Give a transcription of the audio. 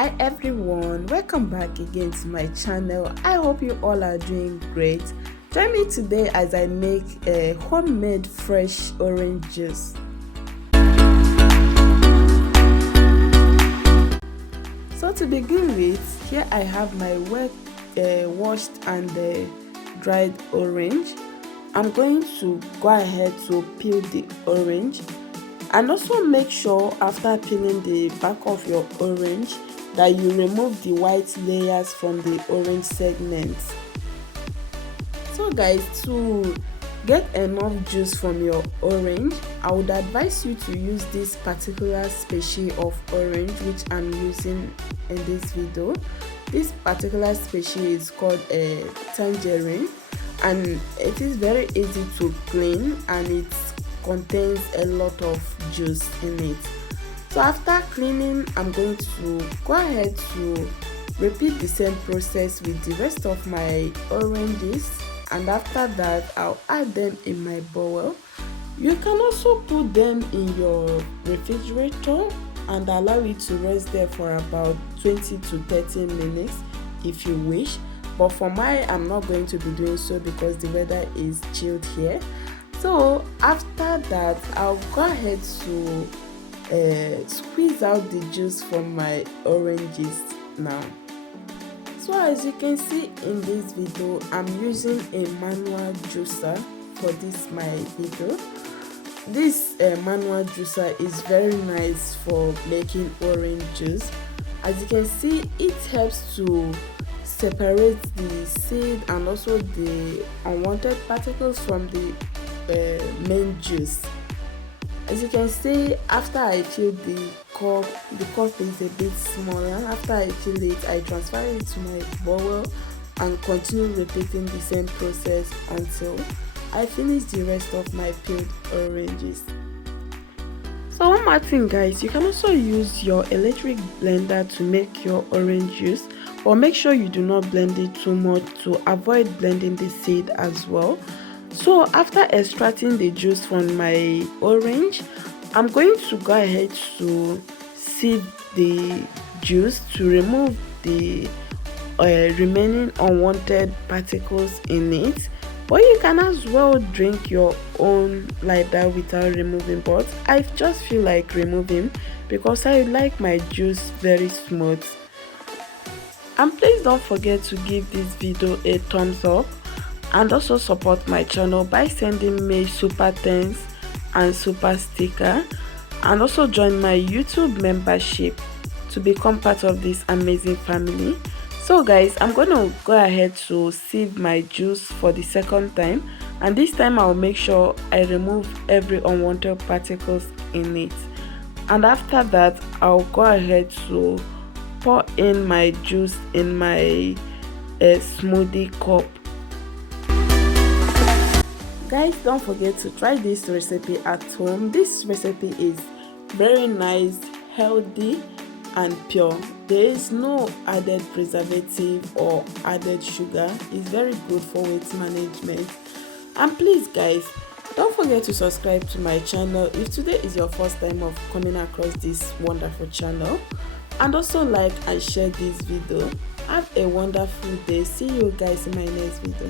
Hi everyone, welcome back again to my channel. I hope you all are doing great. Join me today as I make a homemade fresh orange juice. So to begin with, here I have my washed and dried orange. I'm going to go ahead to peel the orange, and also make sure after peeling the back of your orange that you remove the white layers from the orange segments. So guys, to get enough juice from your orange, I would advise you to use this particular species of orange which I'm using in this video. This particular species is called a tangerine, and it is very easy to clean and it contains a lot of juice in it. So after cleaning, I'm going to go ahead to repeat the same process with the rest of my oranges, and after that I'll add them in my bowl. You can also put them in your refrigerator and allow it to rest there for about 20 to 30 minutes if you wish, but for I'm not going to be doing so because the weather is chilled here. So after that, I'll go ahead to squeeze out the juice from my oranges now. So as you can see in this video, I'm using a manual juicer for this my video. This manual juicer is very nice for making orange juice. As you can see, it helps to separate the seed and also the unwanted particles from the main juice. As you can see, after I fill the cup is a bit smaller. After I fill it, I transfer it to my bowl and continue repeating the same process until I finish the rest of my peeled oranges. So one more thing guys, you can also use your electric blender to make your orange juice, but make sure you do not blend it too much to avoid blending the seed as well. So after extracting the juice from my orange, I'm going to go ahead to sieve the juice to remove the remaining unwanted particles in it. But you can as well drink your own like that without removing, but I just feel like removing because I like my juice very smooth. And please don't forget to give this video a thumbs up and also support my channel by sending me super thanks and super sticker, and also join my YouTube membership to become part of this amazing family. So guys, I'm gonna go ahead to sieve my juice for the second time, and this time I'll make sure I remove every unwanted particles in it. And after that, I'll go ahead to pour in my juice in my smoothie cup. Guys, don't forget to try this recipe at home. This recipe is very nice, healthy and pure. There is no added preservative or added sugar. It's very good for weight management. And please guys, don't forget to subscribe to my channel if today is your first time of coming across this wonderful channel, and also like and share this video. Have a wonderful day. See you guys in my next video.